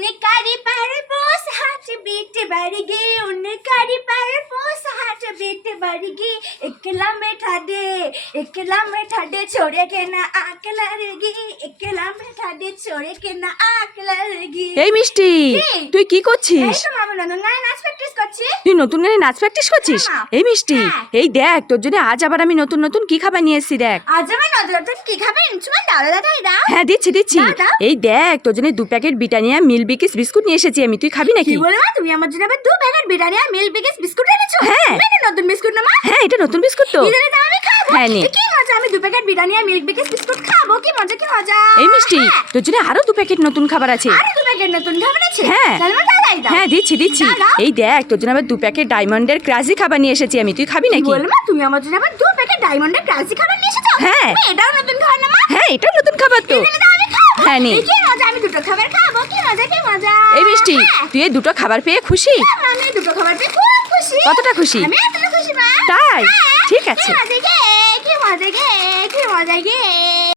উন্নকারি পারে পোস হাট বিট বাড়ি গে উন্নকারি পারে পোস হাট বিট বাড়ি গে একলা মেঠা দে একলা মেঠা দে छोड़े के ना आकला रेगी একলা মেঠা দে छोड़े के না আকলা রেগি এই মিষ্টি কি? তুই কি এই করছিস তো মামু নতুন গানে নাচ প্র্যাকটিস করছি তুই নতুন গানে নাচ প্র্যাকটিস করছিস? হ্যাঁ, এই মিষ্টি। হ্যাঁ। এই দেখ তোর জন্য আজ আবার আমি নতুন নতুন কি খাবার নিয়ে এসেছি দেখ। আজ আমার নতুন নতুন কি খাবার ইনস্ট্রুমেন্ট দাও দাদা দাও হ্যাঁ দিচ্ছি দিচ্ছি। এই দেখ তোর জন্য দু packet Britannia Milk Bikis biscuit নিয়ে এসেছি আমি। তুই খাবি নাকি? কি বলে মা তুমি আমার জন্য আবার দু packet Britannia Milk Bikis biscuit এনেছো? হ্যাঁ। মানে নতুন বিস্কুট না মা? হ্যাঁ এটা নতুন বিস্কুট তো। আমি খাব। হ্যাঁ, নে। প্যাকেট বিরিয়ানি আর মিল্ক বিকেস বিস্কুট খাব কি মজা কি মজা। এই মিষ্টি হ্যাঁ। তোর জন্য আরও দু প্যাকেট নতুন খাবার আছে। আরে দু প্যাকেট নতুন খাবার আছে? হ্যাঁ। হ্যাঁ দিচ্ছি দিচ্ছি। এই দেখ তোর জন্য আবার দু প্যাকেট ডায়মন্ডের ক্রাজি খাবার নিয়ে এসেছি আমি। তুই খাবি নাকি? তুমি আমার জন্য আবার দু প্যাকেট ডায়মন্ডের ক্রাঞ্চি খাবার নিয়ে এসেছ? হ্যাঁ। এটাও নতুন খাবার না মা? হ্যাঁ এটাও নতুন খাবার তো। হ্যাঁ, নে। কি মজা আমি দুটো খাবার খাব কি মজা কি মজা। এই মিষ্টি হ্যাঁ। তুই এই দুটো খাবার পেয়ে খুশি? আমি দুটো খাবার পেয়ে খুব খুশি। কতটা খুশি? আমি এতটা খুশি মা। তাই? হ্যাঁ। ঠিক আছে। কি মজা গে কি মজা গে। মজা গে